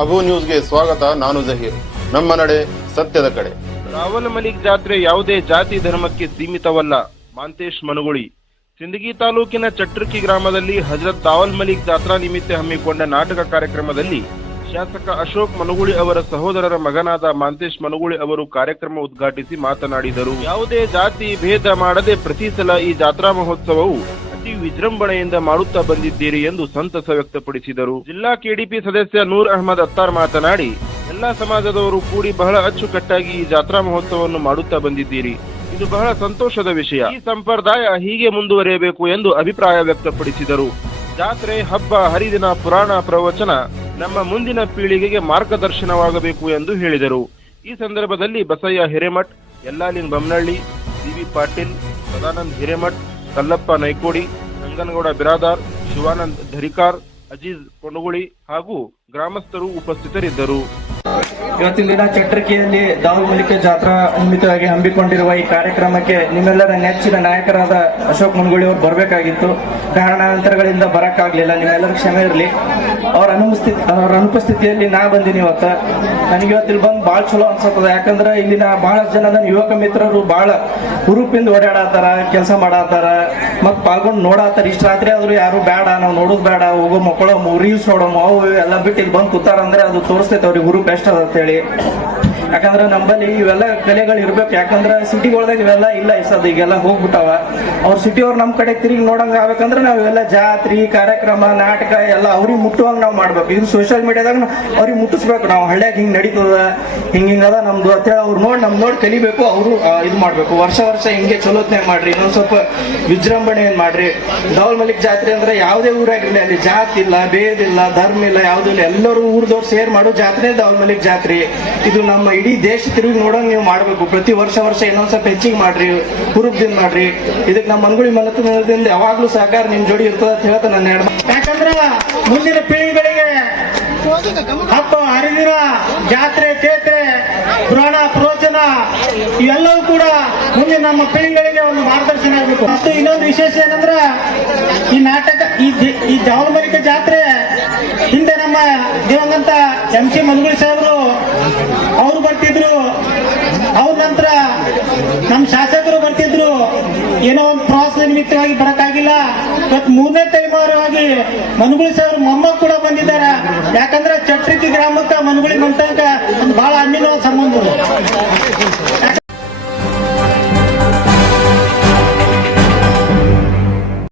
ಅಬು ನ್ಯೂಸ್ಗೆ ಸ್ವಾಗತ. ನಾನು ಜಹೀರ್. ನಮ್ಮ ನಡೆ ಸತ್ಯದ ಕಡೆ. ರಾವಲ ಮಲಿಕ್ ಜಾತ್ರೆ ಯಾವುದೇ ಜಾತಿ ಧರ್ಮಕ್ಕೆ ಸೀಮಿತವಲ್ಲ. ಮಾಂತೇಶ್ ಮನುಗುಳಿ. ಸಿಂದಗಿ ತಾಲೂಕಿನ ಚಟ್ರಕಿ ಗ್ರಾಮದಲ್ಲಿ ಹಜರತ್ ದಾವಲ್ ಮಲಿಕ್ ಜಾತ್ರಾ ನಿಮಿತ್ತ ಹಮ್ಮಿಕೊಂಡ ನಾಟಕ ಕಾರ್ಯಕ್ರಮದಲ್ಲಿ ಶಾಸಕ ಅಶೋಕ್ ಮನುಗುಳಿ ಅವರ ಸಹೋದರರ ಮಗನಾದ ಮಾಂತೇಶ್ ಮನುಗುಳಿ ಅವರು ಕಾರ್ಯಕ್ರಮ ಉದ್ಘಾಟಿಸಿ ಮಾತನಾಡಿದರು. ಯಾವುದೇ ಜಾತಿ ಭೇದ ಮಾಡದೆ ಪ್ರತಿ ಸಲ ಈ ಜಾತ್ರಾ ಮಹೋತ್ಸವವು ಅತಿ ವಿಜೃಂಭಣೆಯಿಂದ ಮಾಡುತ್ತಾ ಬಂದಿದ್ದೀರಿ ಎಂದು ಸಂತಸ ವ್ಯಕ್ತಪಡಿಸಿದರು. ಜಿಲ್ಲಾ ಕೆಡಿಪಿ ಸದಸ್ಯ ನೂರ್ ಅಹಮದ್ ಅತ್ತಾರ್ ಮಾತನಾಡಿ, ಎಲ್ಲಾ ಸಮಾಜದವರು ಕೂಡಿ ಬಹಳ ಅಚ್ಚುಕಟ್ಟಾಗಿ ಈ ಜಾತ್ರಾ ಮಹೋತ್ಸವವನ್ನು ಮಾಡುತ್ತಾ ಬಂದಿದ್ದೀರಿ. ಇದು ಬಹಳ ಸಂತೋಷದ ವಿಷಯ. ಈ ಸಂಪ್ರದಾಯ ಹೀಗೆ ಮುಂದುವರಿಯಬೇಕು ಎಂದು ಅಭಿಪ್ರಾಯ ವ್ಯಕ್ತಪಡಿಸಿದರು. ಜಾತ್ರೆ, ಹಬ್ಬ, ಹರಿದಿನ, ಪುರಾಣ, ಪ್ರವಚನ ನಮ್ಮ ಮುಂದಿನ ಪೀಳಿಗೆಗೆ ಮಾರ್ಗದರ್ಶನವಾಗಬೇಕು ಎಂದು ಹೇಳಿದರು. ಈ ಸಂದರ್ಭದಲ್ಲಿ ಬಸಯ್ಯ ಹಿರೇಮಠ್, ಯಲ್ಲಾಲಿಂಗ್ ಬಮ್ನಳ್ಳಿ, ಸಿ.ವಿ. ಪಾಟೀಲ್, ಸದಾನಂದ್ ಹಿರೇಮಠ್, ಕಲ್ಲಪ್ಪ ನೈಕೋಡಿ, ಸಂಗನಗೌಡ ಬಿರಾದಾರ್, ಶಿವಾನಂದ್ ಧರಿಕಾರ್, ಅಜೀಜ್ ಕೊಣಗುಳಿ ಹಾಗೂ ಗ್ರಾಮಸ್ಥರು ಉಪಸ್ಥಿತರಿದ್ದರು. ಇವತ್ತಿನ ದಿನ ಚಟ್ರಕಿಯಲ್ಲಿ ದಾವಲ್ ಮಲಿಕ್ ಜಾತ್ರಾ ನಿಮಿತ್ತವಾಗಿ ಹಮ್ಮಿಕೊಂಡಿರುವ ಈ ಕಾರ್ಯಕ್ರಮಕ್ಕೆ ನಿಮ್ಮೆಲ್ಲರ ನೆಚ್ಚಿನ ನಾಯಕರಾದ ಅಶೋಕ್ ಮನುಗುಳಿ ಅವರು ಬರಬೇಕಾಗಿತ್ತು. ಕಾರಣಾಂತರಗಳಿಂದ ಬರಕ್ಕಾಗ್ಲಿಲ್ಲ. ನಿಮ್ಮೆಲ್ಲರ ಕ್ಷಮೆ ಇರಲಿ. ಅವರ ಅನುಪಸ್ಥಿತಿಯಲ್ಲಿ ನಾ ಬಂದೀನಿ ಇವತ್ತು. ನನಗೆ ಇವತ್ತಿಲ್ಲಿ ಬಂದು ಭಾಳ ಚಲೋ ಅನ್ಸತ್ತದ. ಯಾಕಂದ್ರೆ ಇಲ್ಲಿನ ಬಹಳಷ್ಟು ಜನ ನನ್ನ ಯುವಕ ಮಿತ್ರರು ಭಾಳ ಹುರುಪಿಂದ ಓಡಾಡತ್ತಾರ, ಕೆಲಸ ಮಾಡತ್ತಾರ, ಮತ್ತು ಪಾಲ್ಗೊಂಡು ನೋಡತ್ತಾರ. ಇಷ್ಟು ರಾತ್ರಿ ಆದ್ರೂ ಯಾರು ಬೇಡ, ನಾವು ನೋಡೋದು ಬೇಡ, ಹೋಗೋ ಮಕ್ಕಳು ರೀಲ್ಸ್ ನೋಡೋಮ ಅವು ಎಲ್ಲ ಬಿಟ್ಟು ಇಲ್ಲಿ ಬಂದು ಕೂತಾರ ಅಂದ್ರೆ ಅದು ತೋರಿಸ್ತೈತೆ ಅವ್ರಿಗೆ ಹುರುಪ್ ಎಷ್ಟದ ಅಂತ ಹೇಳಿ. ಯಾಕಂದ್ರೆ ನಮ್ಮಲ್ಲಿ ಇವೆಲ್ಲ ಕಲೆಗಳು ಇರ್ಬೇಕು. ಯಾಕಂದ್ರೆ ಸಿಟಿಗಳ್ದಾಗ ಇವೆಲ್ಲ ಇಲ್ಲ. ಈಗೆಲ್ಲ ಹೋಗ್ಬಿಟ್ಟವ. ಅವ್ರ ಸಿಟಿಯವ್ರು ನಮ್ಮ ಕಡೆ ತಿರುಗಿ ನೋಡಂಗ ಆಗ್ಬೇಕಂದ್ರೆ ನಾವು ಇವೆಲ್ಲ ಜಾತ್ರೆ, ಕಾರ್ಯಕ್ರಮ, ನಾಟಕ ಎಲ್ಲ ಅವ್ರಿಗೆ ಮುಟ್ಟುವಂಗ ನಾವು ಮಾಡ್ಬೇಕು. ಇದು ಸೋಷಿಯಲ್ ಮೀಡಿಯಾದಾಗ ಅವ್ರಿಗೆ ಮುಟ್ಟಿಸ್ಬೇಕು. ನಾವು ಹಳ್ಳ್ಯಾಗ ಹಿಂಗ್ ನಡೀತದ, ಹಿಂಗದ ನಮ್ದು ಅಂತೇಳಿ ಅವ್ರು ನೋಡಿ ಕಲಿಬೇಕು. ಅವರು ಇದು ಮಾಡ್ಬೇಕು. ವರ್ಷ ಹಿಂಗೆ ಚಲೋತ್ನಾಗ ಮಾಡ್ರಿ. ಇನ್ನೊಂದ್ ಸ್ವಲ್ಪ ವಿಜೃಂಭಣೆ ಮಾಡ್ರಿ. ದಾವಲ್ ಮಲಿಕ್ ಜಾತ್ರೆ ಅಂದ್ರೆ ಯಾವುದೇ ಊರಾಗಿರ್ಲಿ, ಅಲ್ಲಿ ಜಾತಿ ಇಲ್ಲ, ಭೇದ ಇಲ್ಲ, ಧರ್ಮ ಇಲ್ಲ, ಯಾವುದೂ ಇಲ್ಲ. ಎಲ್ಲರೂ ಊರ್ದವ್ರು ಸೇರ್ ಮಾಡೋ ಜಾತ್ರೆ ದಾವಲ್ ಮಲಿಕ್ ಜಾತ್ರೆ. ಇದು ನಮ್ಮ ಇಡೀ ದೇಶ ತಿರುಗಿ ನೋಡಂಗ್ ನೀವು ಮಾಡ್ಬೇಕು. ಪ್ರತಿ ವರ್ಷ ಇನ್ನೊಂದ್ ಸ್ವಲ್ಪ ಹೆಚ್ಚಿಗೆ ಮಾಡ್ರಿ, ಹುರುಪ್ದಿಂದ ಮಾಡ್ರಿ. ಇದಕ್ಕೆ ನಮ್ಮ ಮನುಗುಳಿ ಮನದಿಂದ ಯಾವಾಗ್ಲೂ ಸಹಕಾರ ನಿಮ್ ಜೋಡಿ ಇರ್ತದ ಅಂತ ಹೇಳ್ತಾ ನನ್ನ ಯಾಕಂದ್ರೆ ಮುಂದಿನ ಪೀಳಿಗೆಗಳಿಗೆ ಹಬ್ಬ, ಹರಿದಿನ, ಜಾತ್ರೆ, ತೇತ್ರೆ, ಪುರಾಣ, ಪ್ರವಚನ ಇವೆಲ್ಲವೂ ಕೂಡ ಮುಂದೆ ನಮ್ಮ ಪೀಳಿಗೆಗಳಿಗೆ ಒಂದು ಮಾರ್ಗದರ್ಶನ ಆಗಬೇಕು. ಮತ್ತು ಇನ್ನೊಂದು ವಿಶೇಷ ಏನಂದ್ರೆ ಈ ನಾಟಕ, ಈ ದಾವಲ್ ಮಲಿಕ್ ಜಾತ್ರೆ ಹಿಂದೆ ನಮ್ಮ ದಿವಂಗತ MC ಮನುಗುಳಿ ಸಾಹೇಬರು ಅವ್ರು ಬರ್ತಿದ್ರು. ಅವ್ರ ನಂತರ ನಮ್ಮ ಶಾಸಕರು ಬರ್ತಿದ್ರು. ಏನೋ ಒಂದು ಪ್ರವಾಸ ನಿಮಿತ್ತವಾಗಿ ಬರಕ್ಕಾಗಿಲ್ಲ. ಇವತ್ತು 3ನೇ ತಲೆಮಾರವಾಗಿ ಮನುಗುಳಿ ಸಾಹೇಬ್ರು ಮೊಮ್ಮಗ ಕೂಡ ಬಂದಿದ್ದಾರೆ. ಯಾಕಂದ್ರೆ ಚಟ್ರಕಿ ಗ್ರಾಮಕ್ಕೆ ಮನುಗುಳಿ ಮಂಟಕ ಒಂದು ಬಹಳ ಅನ್ಯವಾದ ಸಂಬಂಧ.